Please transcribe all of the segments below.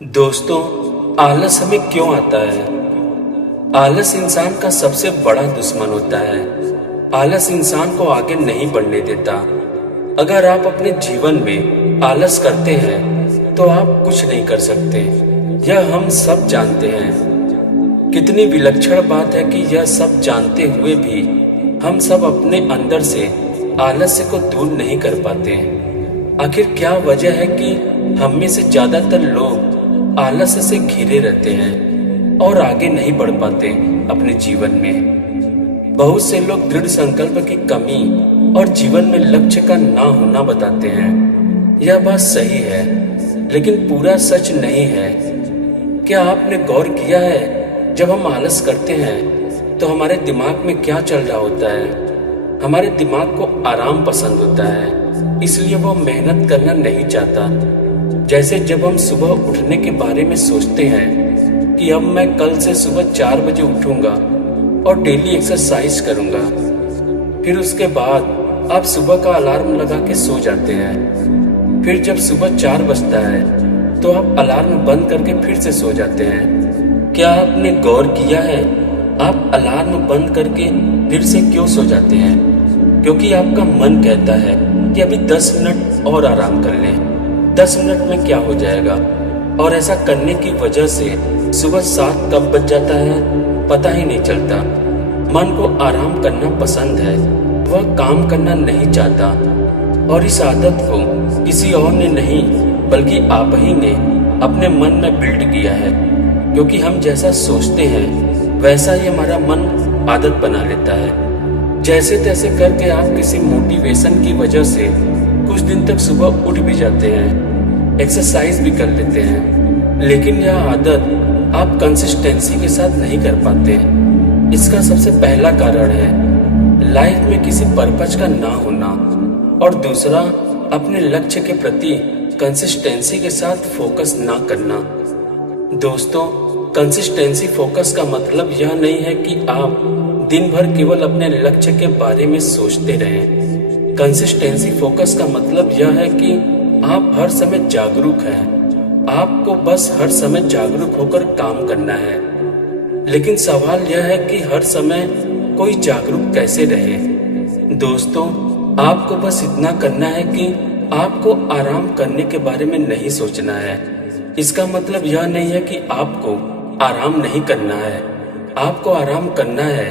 दोस्तों, आलस हमें क्यों आता है? आलस इंसान का सबसे बड़ा दुश्मन होता है। आलस इंसान को आगे नहीं बढ़ने देता। अगर आप अपने जीवन में आलस करते हैं तो आप कुछ नहीं कर सकते। यह हम सब जानते हैं। कितनी विलक्षण बात है कि यह सब जानते हुए भी हम सब अपने अंदर से आलस्य को दूर नहीं कर पाते। आखिर क्या वजह है कि हम में से ज्यादातर लोग आलस्य से घिरे रहते हैं और आगे नहीं बढ़ पाते अपने जीवन में? बहुत से लोग दृढ़ संकल्प की कमी और जीवन में लक्ष्य का ना होना बताते हैं। यह बात सही है, लेकिन पूरा सच नहीं है। क्या आपने गौर किया है, जब हम आलस करते हैं तो हमारे दिमाग में क्या चल रहा होता है? हमारे दिमाग को आराम पसंद होता है, इसलिए वो मेहनत करना नहीं चाहता। जैसे जब हम सुबह उठने के बारे में सोचते हैं कि अब मैं कल से सुबह 4 बजे उठूंगा और डेली एक्सरसाइज करूंगा, फिर उसके बाद आप सुबह का अलार्म लगा के सो जाते हैं। फिर जब सुबह 4 बजता है तो आप अलार्म बंद करके फिर से सो जाते हैं। क्या आपने गौर किया है, आप अलार्म बंद करके फिर से क्यों सो जाते हैं? क्योंकि आपका मन कहता है कि अभी 10 मिनट और आराम कर लें, 10 मिनट में क्या हो जाएगा। और ऐसा करने की वजह से सुबह 7 कब बज जाता है पता ही नहीं चलता। मन को आराम करना पसंद है, वह काम करना नहीं चाहता। और इस आदत को किसी और ने नहीं बल्कि आप ही ने अपने मन में बिल्ड किया है। क्योंकि हम जैसा सोचते हैं वैसा ही हमारा मन आदत बना लेता है। जैसे तैसे करके आप किसी मोटिवेशन की वजह से कुछ दिन तक सुबह उठ भी जाते हैं, एक्सरसाइज भी कर लेते हैं, लेकिन यह आदत आप कंसिस्टेंसी के साथ नहीं कर पाते। इसका सबसे पहला कारण है लाइफ में किसी पर्पज का ना होना, और दूसरा अपने लक्ष्य के प्रति कंसिस्टेंसी के साथ फोकस ना करना। दोस्तों, कंसिस्टेंसी फोकस का मतलब यह नहीं है कि आप दिन भर केवल अपने लक्ष्य के बारे में सोचते रहें। कंसिस्टेंसी फोकस का मतलब यह है कि आप हर समय जागरूक हैं। आपको बस हर समय जागरूक होकर काम करना है। लेकिन सवाल यह है कि हर समय कोई जागरूक कैसे रहे? दोस्तों, आपको बस इतना करना है कि आपको आराम करने के बारे में नहीं सोचना है। इसका मतलब यह नहीं है कि आपको आराम नहीं करना है। आपको आराम करना है,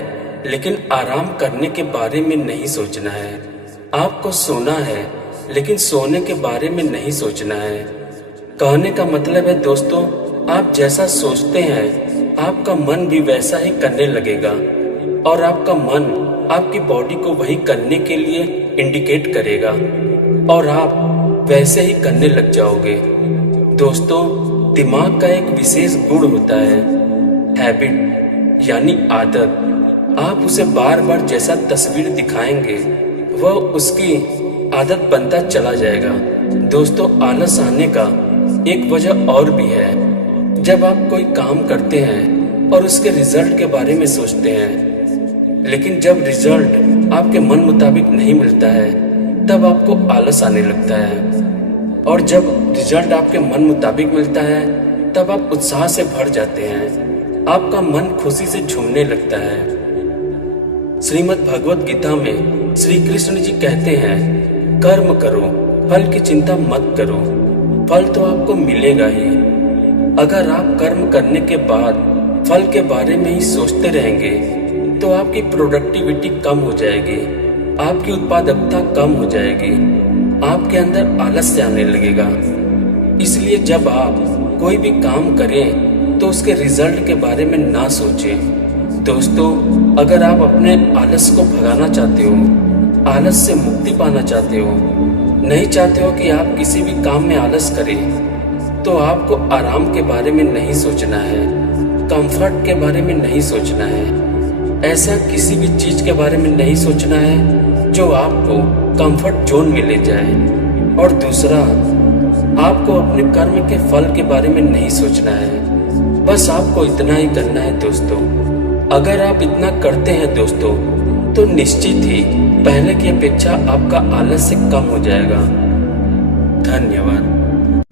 लेकिन आराम करने के बारे में नहीं सोचना है। आपको सोना है, लेकिन सोने के बारे में नहीं सोचना है। कहने का मतलब है दोस्तों, आप जैसा सोचते हैं आपका मन भी वैसा ही करने लगेगा, और आपका मन आपकी बॉडी को वही करने के लिए इंडिकेट करेगा और आप वैसे ही करने लग जाओगे। दोस्तों, दिमाग का एक विशेष गुण होता है हैबिट, यानी आदत। आप उसे बार बार जैसा तस्वीर दिखाएंगे वह उसकी आदत बनता चला जाएगा। दोस्तों, आलस आने का एक वजह और भी है। जब आप कोई काम करते हैं और उसके रिजल्ट के बारे में सोचते हैं, लेकिन जब रिजल्ट आपके मन मुताबिक नहीं मिलता है तब आपको आलस आने लगता है। और जब रिजल्ट आपके मन मुताबिक मिलता है तब आप उत्साह से भर जाते हैं। आपका मन खुशी से झूमने लगता है। श्रीमद् भगवत गीता में श्री कृष्ण जी कहते हैं, कर्म करो, फल की चिंता मत करो, फल तो आपको मिलेगा ही। अगर आप कर्म करने के बाद फल के बारे में ही सोचते रहेंगे तो आपकी प्रोडक्टिविटी कम हो जाएगी, आपकी उत्पादकता कम हो जाएगी, आपके अंदर आलस्य आने लगेगा। इसलिए जब आप कोई भी काम करें तो उसके रिजल्ट के बारे में ना सोचें। दोस्तों, अगर आप अपने आलस को भगाना चाहते हो, आलस से मुक्ति पाना चाहते हो, नहीं चाहते हो कि आप किसी भी काम में आलस करें, तो आपको आराम के बारे में नहीं सोचना है, कंफर्ट के बारे में नहीं सोचना है। ऐसा किसी भी चीज के बारे में नहीं सोचना है जो आपको कंफर्ट जोन में ले जाए। और दूसरा, आपको अपने कर्म के फल के बारे में नहीं सोचना है। बस आपको इतना ही करना है दोस्तों। अगर आप इतना करते हैं दोस्तों, तो निश्चित ही पहले की अपेक्षा आपका आलस्य कम हो जाएगा। धन्यवाद।